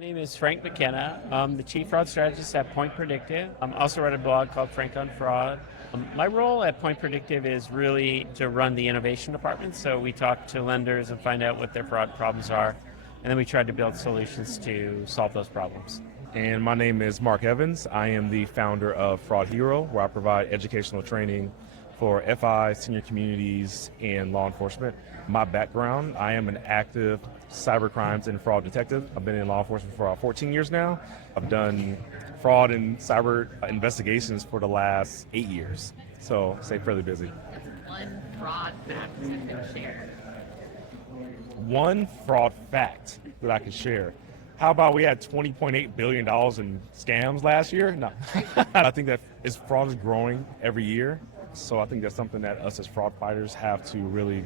name is Frank McKenna. I'm the Chief Fraud Strategist at Point Predictive. I also write a blog called Frank on Fraud. My role at Point Predictive is really to run the innovation department. So we talk to lenders and find out what their fraud problems are, and then we try to build solutions to solve those problems. And my name is Marc Evans. I am the founder of Fraud Hero, where I provide educational training for FI, senior communities, and law enforcement. My background, I am an active cyber crimes and fraud detective. I've been in law enforcement for about 14 years now. I've done fraud and cyber investigations for the last 8 years. So stay fairly busy. One fraud fact you can share. One fraud fact that I can share. How about we had $20.8 billion in scams last year? No. I think that fraud is growing every year. So I think that's something that us as fraud fighters have to really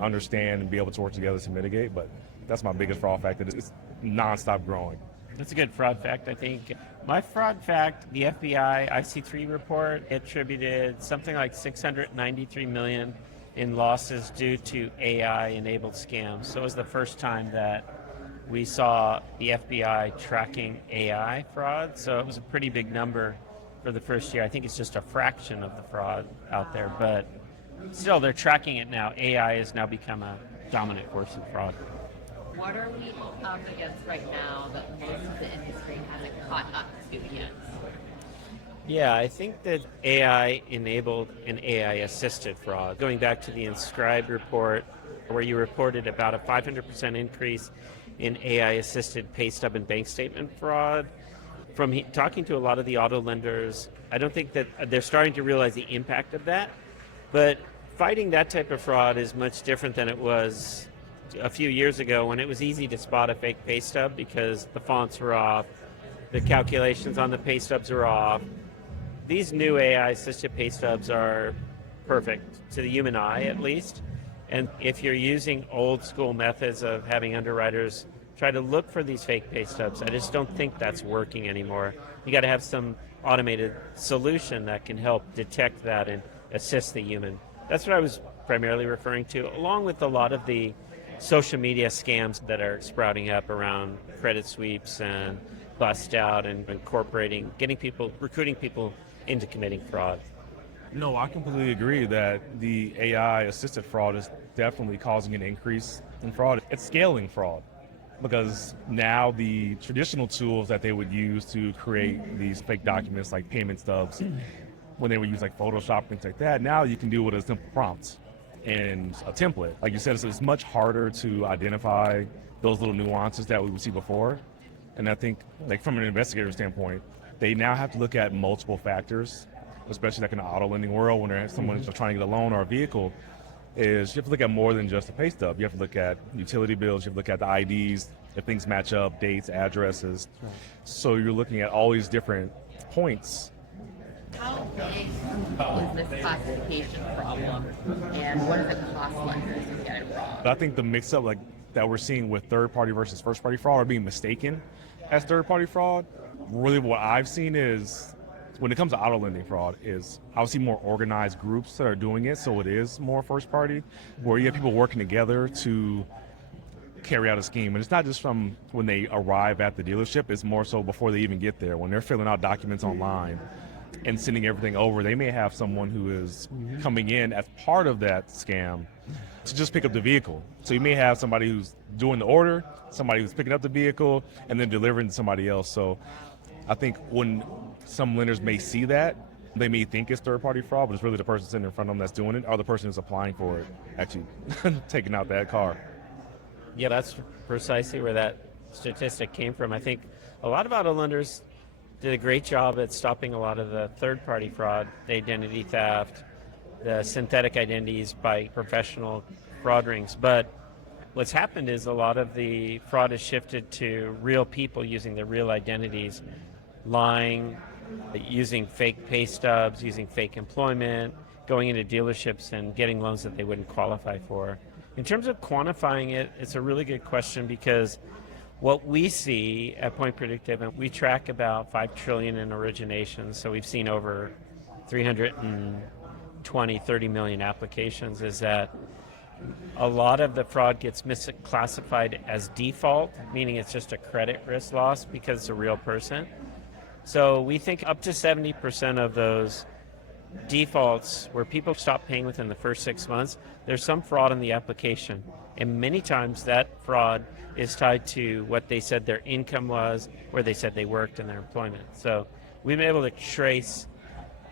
understand and be able to work together to mitigate. But that's my biggest fraud fact, that it's nonstop growing. That's a good fraud fact, I think. My fraud fact, the FBI IC3 report attributed something like $693 million in losses due to AI-enabled scams. So it was the first time that we saw the FBI tracking AI fraud. So it was a pretty big number for the first year. I think it's just a fraction of the fraud out there, but still they're tracking it now. AI has now become a dominant force in fraud. What are we up against right now that most of the industry hasn't caught up to yet? Yeah, I think that AI enabled and AI assisted fraud. Going back to the Inscribed report, where you reported about a 500% increase in AI assisted pay stub and bank statement fraud. From talking to a lot of the auto lenders, I don't think that they're starting to realize the impact of that. But fighting that type of fraud is much different than it was a few years ago, when it was easy to spot a fake pay stub because the fonts were off, the calculations on the pay stubs are off. These new AI-assisted pay stubs are perfect, to the human eye at least. And if you're using old school methods of having underwriters try to look for these fake pay stubs, I just don't think that's working anymore. You got to have some automated solution that can help detect that and assist the human. That's what I was primarily referring to, along with a lot of the social media scams that are sprouting up around credit sweeps and bust out and incorporating, recruiting people into committing fraud. No, I completely agree that the AI-assisted fraud is definitely causing an increase in fraud. It's scaling fraud, because now the traditional tools that they would use to create these fake documents like payment stubs, when they would use like Photoshop, things like that, now you can do it with a simple prompt and a template. Like you said, it's much harder to identify those little nuances that we would see before. And I think, like, from an investigator standpoint, they now have to look at multiple factors, especially like in the auto lending world, when someone's trying to get a loan or a vehicle. Is you have to look at more than just a pay stub. You have to look at utility bills, you have to look at the IDs, if things match up, dates, addresses. Right. So you're looking at all these different points. How big is this classification problem, and what does it cost lenders to get it wrong? I think the mix-up that we're seeing with third-party versus first-party fraud, or being mistaken as third-party fraud, really what I've seen is, when it comes to auto lending fraud, is I see more organized groups that are doing it, so it is more first party, where you have people working together to carry out a scheme. And it's not just from when they arrive at the dealership, it's more so before they even get there. When they're filling out documents online and sending everything over, they may have someone who is coming in as part of that scam to just pick up the vehicle. So you may have somebody who's doing the order, somebody who's picking up the vehicle, and then delivering to somebody else. So I think when some lenders may see that, they may think it's third-party fraud, but it's really the person sitting in front of them that's doing it, or the person who's applying for it, actually taking out that car. Yeah, that's precisely where that statistic came from. I think a lot of auto lenders did a great job at stopping a lot of the third-party fraud, the identity theft, the synthetic identities by professional fraud rings. But what's happened is a lot of the fraud has shifted to real people using their real identities, lying, using fake pay stubs, using fake employment, going into dealerships and getting loans that they wouldn't qualify for. In terms of quantifying it, it's a really good question, because what we see at Point Predictive, and we track about $5 trillion in originations, so we've seen over 320, 30 million applications, is that a lot of the fraud gets misclassified as default, meaning it's just a credit risk loss because it's a real person. So we think up to 70% of those defaults where people stop paying within the first 6 months, there's some fraud in the application. And many times that fraud is tied to what they said their income was, where they said they worked in their employment. So we've been able to trace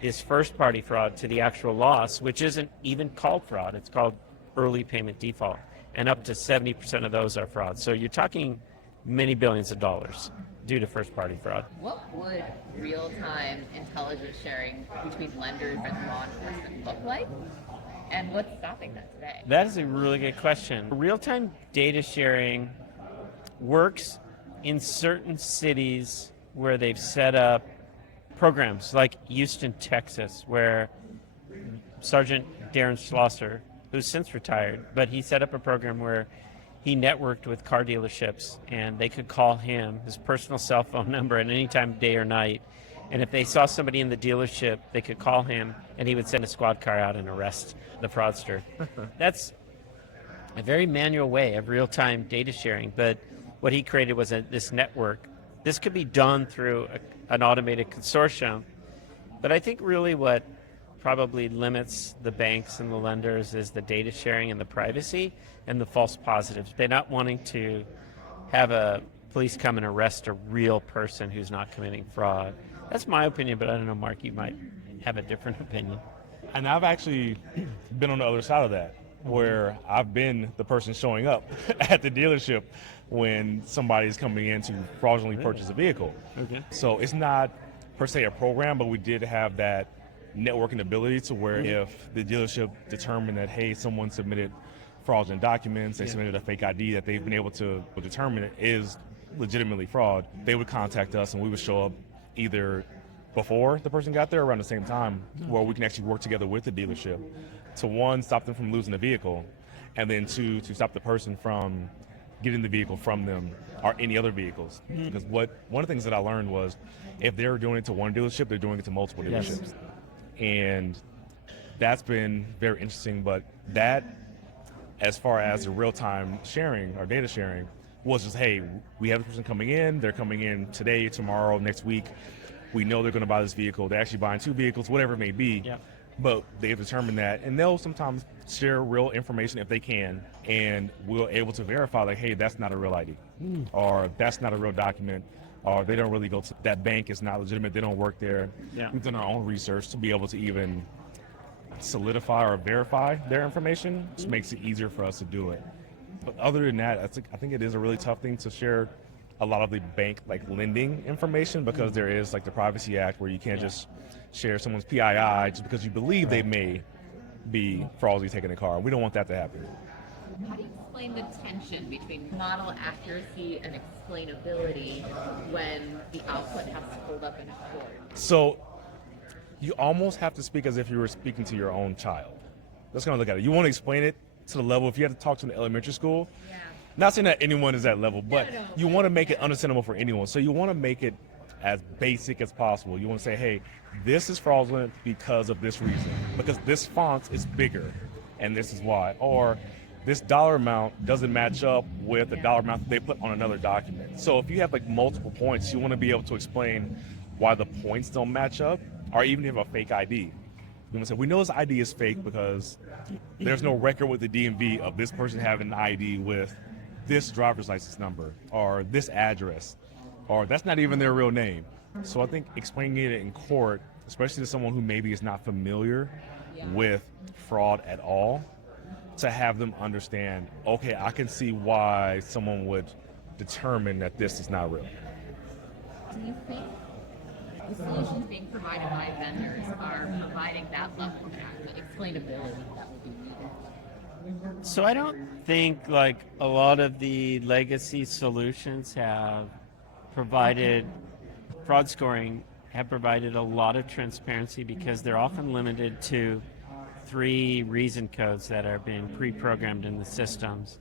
this first party fraud to the actual loss, which isn't even called fraud. It's called early payment default. And up to 70% of those are fraud. So you're talking many billions of dollars due to first party fraud. What would real-time intelligence sharing between lenders and law enforcement look like? And what's stopping that today? That is a really good question. Real-time data sharing works in certain cities where they've set up programs like Houston, Texas, where Sergeant Darren Schlosser, who's since retired, but he set up a program where he networked with car dealerships and they could call him, his personal cell phone number at any time of day or night. And if they saw somebody in the dealership, they could call him and he would send a squad car out and arrest the fraudster. That's a very manual way of real-time data sharing, but what he created was this network. This could be done through an automated consortium, but I think really what probably limits the banks and the lenders is the data sharing and the privacy and the false positives. They're not wanting to have a police come and arrest a real person who's not committing fraud. That's my opinion, but I don't know, Mark, you might have a different opinion. And I've actually been on the other side of that, where I've been the person showing up at the dealership when somebody's coming in to fraudulently purchase a vehicle. Okay. So it's not per se a program, but we did have that networking ability to where if the dealership determined that, hey, someone submitted fraudulent documents, they submitted a fake ID that they've been able to determine it is legitimately fraud, they would contact us and we would show up either before the person got there or around the same time, where we can actually work together with the dealership to, one, stop them from losing the vehicle, and then two, to stop the person from getting the vehicle from them or any other vehicles. Because one of the things that I learned was if they're doing it to one dealership, they're doing it to multiple dealerships. And that's been very interesting, but that, as far as the real-time sharing or data sharing, was just, hey, we have this person coming in, they're coming in today, tomorrow, next week, we know they're going to buy this vehicle, they're actually buying two vehicles, whatever it may be, but they've determined that, and they'll sometimes share real information if they can, and we're able to verify, like, hey, that's not a real ID, or that's not a real document, or they don't really go to that bank, is not legitimate, they don't work there. We've done our own research to be able to even solidify or verify their information, which makes it easier for us to do it. But other than that, I think it is a really tough thing to share a lot of the bank lending information, because there is the Privacy Act where you can't just share someone's PII just because you believe they may be fraudulently taking a car. We don't want that to happen. How do you explain the tension between model accuracy and explainability when the output has to hold up in court? So you almost have to speak as if you were speaking to your own child. Let's kind of look at it. You want to explain it to the level, if you have to talk to an elementary school, not saying that anyone is that level, but you want to make it understandable for anyone. So you want to make it as basic as possible. You want to say, hey, this is fraudulent because of this reason, because this font is bigger and this is why, or this dollar amount doesn't match up with the dollar amount that they put on another document. So if you have multiple points, you want to be able to explain why the points don't match up, or even if you have a fake ID. You want to say, we know this ID is fake because there's no record with the DMV of this person having an ID with this driver's license number or this address, or that's not even their real name. So I think explaining it in court, especially to someone who maybe is not familiar with fraud at all, to have them understand, okay, I can see why someone would determine that this is not real. Do you think the solutions being provided by vendors are providing that level of explainability that will be needed? So I don't think a lot of the legacy solutions have provided fraud scoring, have provided a lot of transparency, because they're often limited to 3 reason codes that are being pre-programmed in the systems.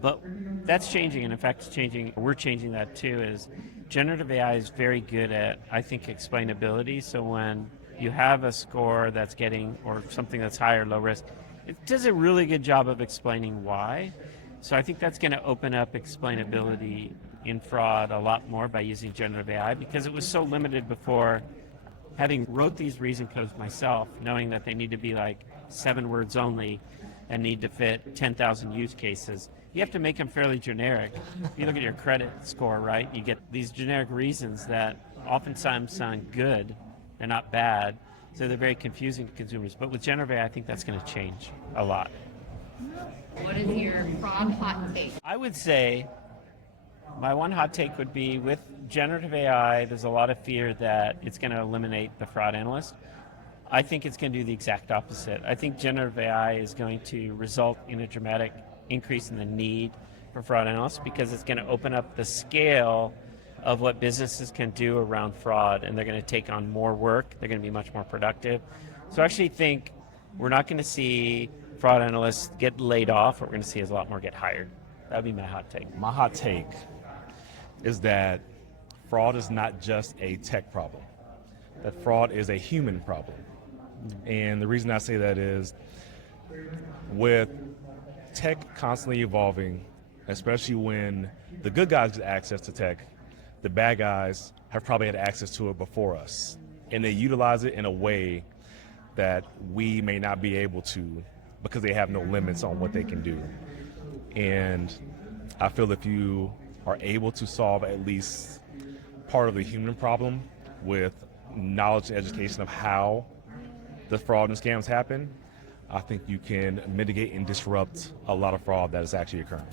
But that's changing, and in fact it's changing. We're changing that too. Is generative AI is very good at, I think, explainability. So when you have a score that's getting, or something that's high or low risk, It does a really good job of explaining why. So I think that's going to open up explainability in fraud a lot more by using generative AI, because it was so limited before. Having wrote these reason codes myself, knowing that they need to be like 7 words only and need to fit 10,000 use cases, you have to make them fairly generic. If you look at your credit score, right, you get these generic reasons that oftentimes sound good, they're not bad, so they're very confusing to consumers. But with generative AI, I think that's going to change a lot. What is your fraud hot take? I would say my one hot take would be, with generative AI, there's a lot of fear that it's going to eliminate the fraud analyst. I think it's going to do the exact opposite. I think generative AI is going to result in a dramatic increase in the need for fraud analysts, because it's going to open up the scale of what businesses can do around fraud, and they're going to take on more work. They're going to be much more productive. So I actually think we're not going to see fraud analysts get laid off. What we're going to see is a lot more get hired. That would be my hot take. My hot take is that fraud is not just a tech problem, that fraud is a human problem. And the reason I say that is, with tech constantly evolving, especially when the good guys get access to tech, the bad guys have probably had access to it before us. And they utilize it in a way that we may not be able to, because they have no limits on what they can do. And I feel if you are able to solve at least part of the human problem with knowledge and education of how the fraud and scams happen, I think you can mitigate and disrupt a lot of fraud that is actually occurring.